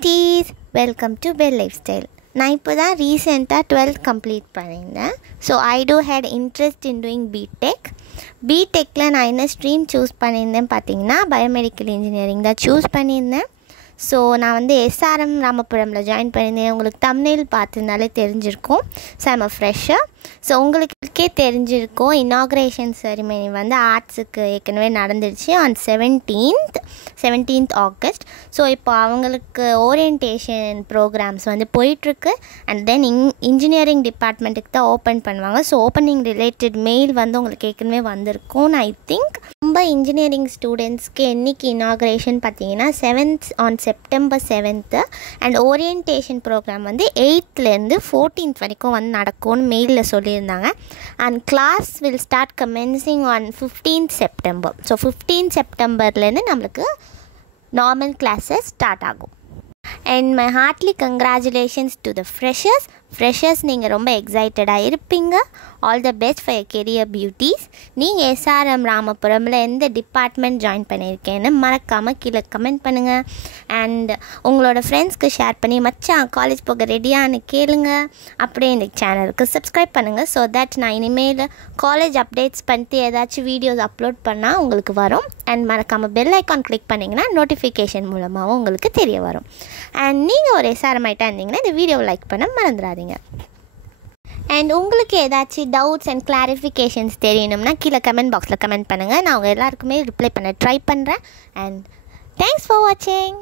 Beauties, welcome to Bell Lifestyle. நான் இப்போ தான் ரீசெண்டாக 12th கம்ப்ளீட் பண்ணியிருந்தேன். So I too had interest in doing B.Tech. B.Techல நான் என்ன ஸ்ட்ரீம் சூஸ் பண்ணியிருந்தேன் பார்த்தீங்கன்னா பயோமெடிக்கல் இன்ஜினியரிங் தான் சூஸ் பண்ணியிருந்தேன். ஸோ நான் வந்து SRM ராமபுரமில் ஜாயின் பண்ணியிருந்தேன். உங்களுக்கு தம்ப்நெயில் பார்த்துருந்தாலே தெரிஞ்சிருக்கும். So I'm a fresher. So உங்களுக்கே தெரிஞ்சிருக்கும் இனாக்ரேஷன் செரிமனி வந்து ஆர்ட்ஸுக்கு ஏற்கனவே நடந்துடுச்சு ஆன் 17th ஆகஸ்ட். ஸோ இப்போ அவங்களுக்கு ஓரியன்டேஷன் ப்ரோக்ராம்ஸ் வந்து போயிட்டுருக்கு. அண்ட் தென் இன்ஜினியரிங் டிபார்ட்மெண்ட்டுக்கு தான் ஓப்பன் பண்ணுவாங்க. ஸோ ஓப்பனிங் ரிலேட்டட் மெயில் வந்து உங்களுக்கு ஏற்கனவே வந்திருக்கும். ஐ திங்க் ரொம்ப இன்ஜினியரிங் ஸ்டூடெண்ட்ஸ்க்கு என்றைக்கு இனாக்ரேஷன் பார்த்தீங்கன்னா September 7th and orientation program வந்து 8th to 14th வரைக்கும் வந்து நடக்கும்னு மெயிலில் சொல்லியிருந்தாங்க. And class will start commencing on 15th September. So 15th Septemberலேருந்து நம்மளுக்கு நார்மல் கிளாஸஸ் ஸ்டார்ட் ஆகும். And my heartly congratulations to the freshers நீங்கள் ரொம்ப எக்ஸைட்டடாக இருப்பீங்க. All the best for your career beauties. நீங்கள் SRM ராமபுரமில் எந்த டிபார்ட்மெண்ட் ஜாயின் பண்ணியிருக்கேன்னு மறக்காமல் கீழே கமெண்ட் பண்ணுங்கள். அண்ட் உங்களோட ஃப்ரெண்ட்ஸ்க்கு ஷேர் பண்ணி மச்சான் காலேஜ் போக ரெடியான்னு கேளுங்க. அப்படியே இந்த சேனலுக்கு சப்ஸ்கிரைப் பண்ணுங்கள். ஸோ தட் நான் இனிமேல் காலேஜ் அப்டேட்ஸ் பண்ணிட்டு ஏதாச்சும் வீடியோஸ் அப்லோட் பண்ணால் உங்களுக்கு வரும். அண்ட் மறக்காமல் பெல் ஐக்கான் கிளிக் பண்ணிங்கன்னா நோட்டிஃபிகேஷன் மூலமாகவும் உங்களுக்கு தெரிய வரும். அண்ட் நீங்கள் ஒரு SRM ஆகிட்டா இருந்தீங்கன்னா இந்த வீடியோவை லைக் பண்ண மறந்துடாதீங்க. அண்ட் உங்களுக்கு ஏதாச்சும் டவுட்ஸ் அண்ட் கிளாரிஃபிகேஷன்ஸ் தெரியணும்னா கீழே கமெண்ட் பாக்ஸில் கமெண்ட் பண்ணுங்கள். நான் அவங்க எல்லாருக்குமே ரிப்ளை பண்ண ட்ரை பண்ணுறேன். அண்ட் தேங்க்ஸ் ஃபார் வாட்சிங்.